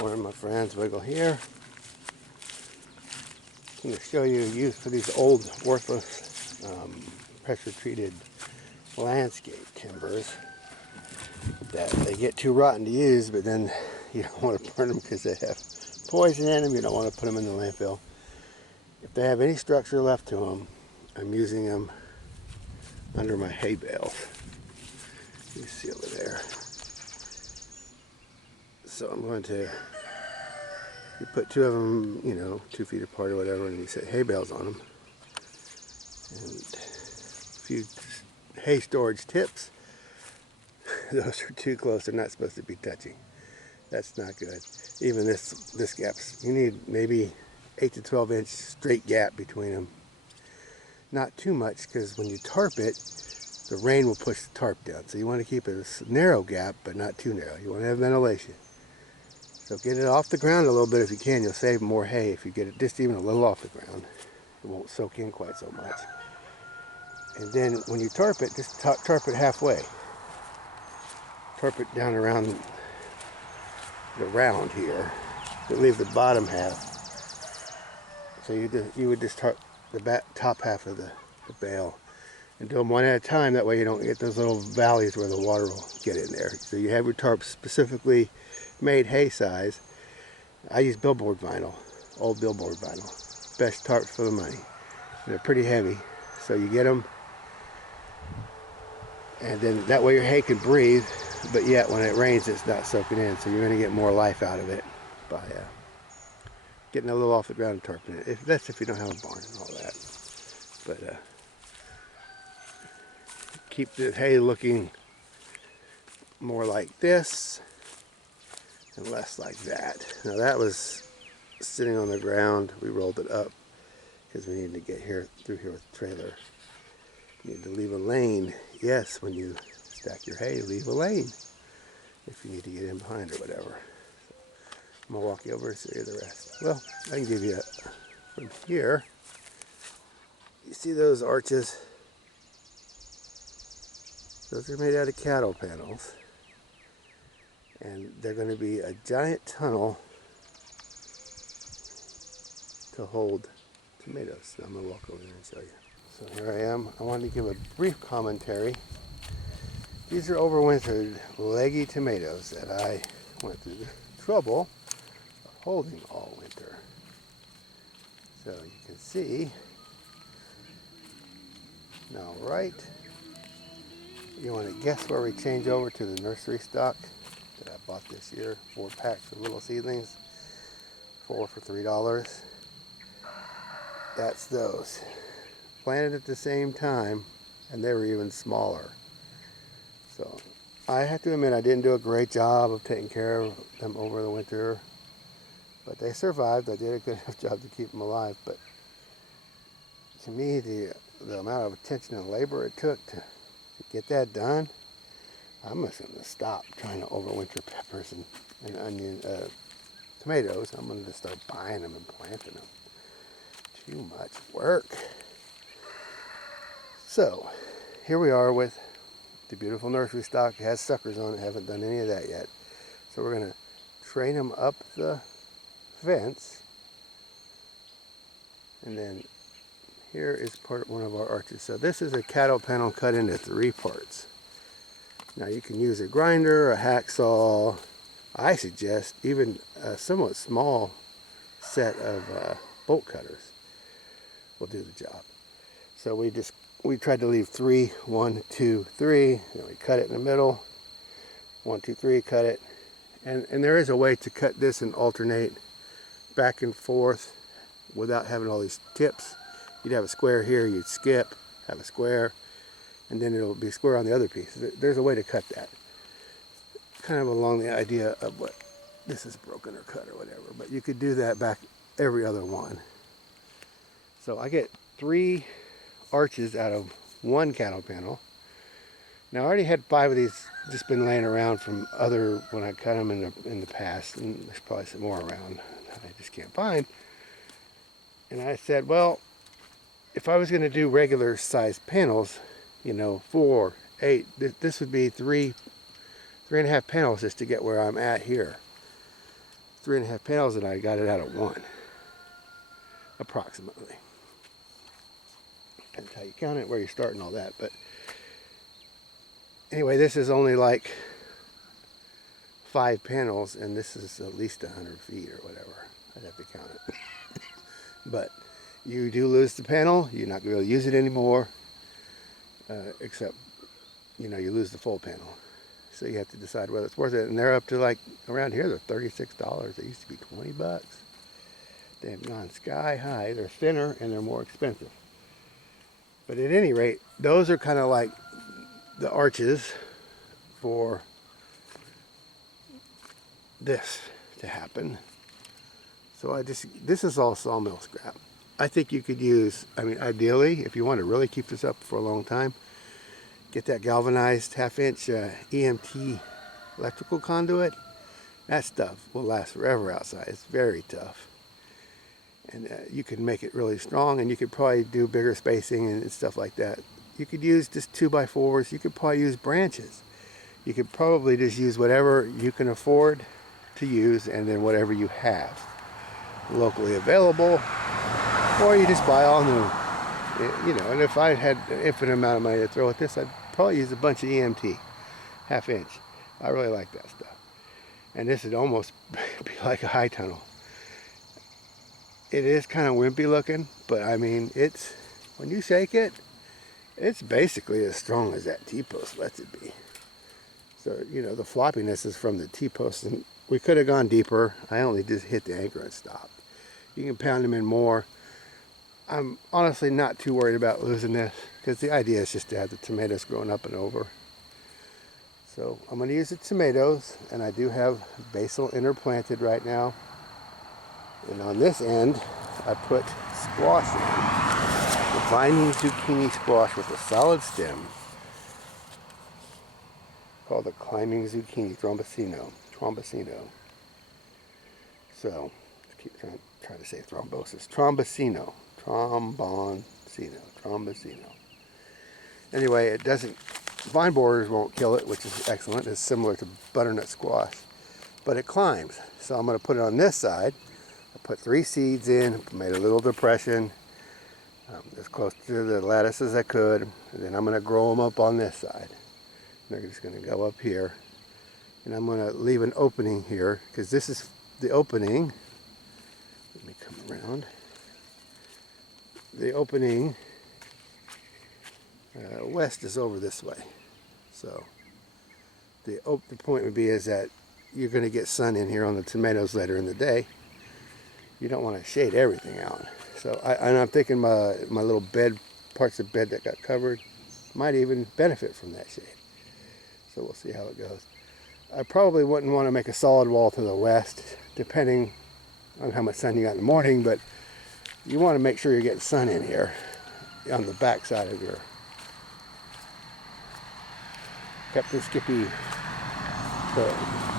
Morning, my friends. Wiggle here. I'm going to show you use for these old, worthless, pressure-treated landscape timbers that they get too rotten to use, but then you don't want to burn them because they have poison in them. You don't want to put them in the landfill. If they have any structure left to them, I'm using them under my hay bales. You see over there. So I'm going to, you put two of them, 2 feet apart or whatever, and you set hay bales on them. And a few hay storage tips. Those are too close. They're not supposed to be touching. That's not good. Even this gaps, you need maybe 8 to 12 inch straight gap between them. Not too much, because when you tarp it, the rain will push the tarp down. So you want to keep a narrow gap, but not too narrow. You want to have ventilation. So get it off the ground a little bit if you can. You'll save more hay if you get it just even a little off the ground. It won't soak in quite so much. And then when you tarp it, just tarp it halfway. Tarp it down around the round here. But leave the bottom half. So you would just tarp the top half of the bale. And do them one at a time. That way you don't get those little valleys where the water will get in there. So you have your tarp specifically made hay size. I use billboard vinyl, old billboard vinyl. Best tarps for the money. And they're pretty heavy. So you get them, and then that way your hay can breathe, but yet when it rains it's not soaking in. So you're going to get more life out of it by getting a little off the ground and tarping it. That's if you don't have a barn and all that. But keep the hay looking more like this and less like that. Now that was sitting on the ground. We rolled it up because we needed to get through here with the trailer. You need to leave a lane. Yes, when you stack your hay, leave a lane if you need to get in behind or whatever. So I'm gonna walk you over and show you the rest. Well, I can give you from here. You see those arches? Those are made out of cattle panels. And they're going to be a giant tunnel to hold tomatoes. So I'm going to walk over there and show you. So here I am. I wanted to give a brief commentary. These are overwintered leggy tomatoes that I went through the trouble of holding all winter. So you can see, now you want to guess where we change over to the nursery stock that I bought this year. 4 packs of little seedlings, 4 for $3. That's those. Planted at the same time, and they were even smaller. So I have to admit I didn't do a great job of taking care of them over the winter, but they survived. I did a good enough job to keep them alive. But to me, the amount of attention and labor it took to get that done, I'm just going to stop trying to overwinter peppers and onion, tomatoes. I'm going to just start buying them and planting them. Too much work. So here we are with the beautiful nursery stock. It has suckers on it. Haven't done any of that yet. So we're going to train them up the fence. And then here is one of our arches. So this is a cattle panel cut into 3 parts. Now you can use a grinder, a hacksaw. I suggest even a somewhat small set of bolt cutters will do the job. So we tried to leave 3, 1, 2, 3. Then we cut it in the middle. 1, 2, 3, cut it. And there is a way to cut this and alternate back and forth without having all these tips. You'd have a square here, you'd skip, have a square, and then it'll be square on the other piece. There's a way to cut that. Kind of along the idea of what this is broken or cut or whatever. But you could do that back every other one. So I get 3 arches out of 1 cattle panel. Now I already had 5 of these just been laying around from when I cut them in the past, and there's probably some more around that I just can't find. And I said, well, if I was going to do regular size panels, 4, 8, this would be 3.5 panels just to get where I'm at here. 3.5 panels, and I got it out of 1, approximately. Depends how you count it, where you start and all that. But anyway, this is only like 5 panels, and this is at least 100 feet or whatever. I'd have to count it. But you do lose the panel. You're not going to be able to use it anymore, except, you know, you lose the full panel. So you have to decide whether it's worth it. And they're up to, like, around here, they're $36. They used to be 20 bucks. They've gone sky high. They're thinner and they're more expensive. But at any rate, those are kind of like the arches for this to happen. So this is all sawmill scrap. I think you could use, I mean, ideally, if you want to really keep this up for a long time, get that galvanized 1/2-inch EMT electrical conduit. That stuff will last forever outside. It's very tough. And you can make it really strong, and you could probably do bigger spacing and stuff like that. You could use just 2x4s. You could probably use branches. You could probably just use whatever you can afford to use, and then whatever you have locally available, or you just buy all new. You know, and if I had an infinite amount of money to throw at this, I'd probably use a bunch of EMT 1/2-inch. I really like that stuff. And this would almost be like a high tunnel. It is kind of wimpy looking, but I mean, it's, when you shake it, it's basically as strong as that T-post lets it be. So, you know, the floppiness is from the T-post, and we could have gone deeper. I only just hit the anchor and stopped. You can pound them in more. I'm honestly not too worried about losing this, because the idea is just to have the tomatoes growing up and over. So I'm going to use the tomatoes, and I do have basil interplanted right now. And on this end, I put squash in. The vine zucchini squash with a solid stem, called the climbing zucchini, Tromboncino. So, let's keep trying to say thrombosis. Tromboncino. Anyway, it doesn't, vine borders won't kill it, which is excellent. It's similar to butternut squash, but it climbs. So I'm going to put it on this side. I put 3 seeds in, made a little depression, as close to the lattice as I could, and then I'm going to grow them up on this side. They're just going to go up here, and I'm going to leave an opening here, because this is the opening. Let me come around. The opening west is over this way. So the point would be is that you're going to get sun in here on the tomatoes later in the day. You don't want to shade everything out. So I'm thinking my little bed, parts of bed that got covered, might even benefit from that shade. So we'll see how it goes. I probably wouldn't want to make a solid wall to the west, depending on how much sun you got in the morning, but you want to make sure you're getting sun in here on the back side of your Captain Skippy. So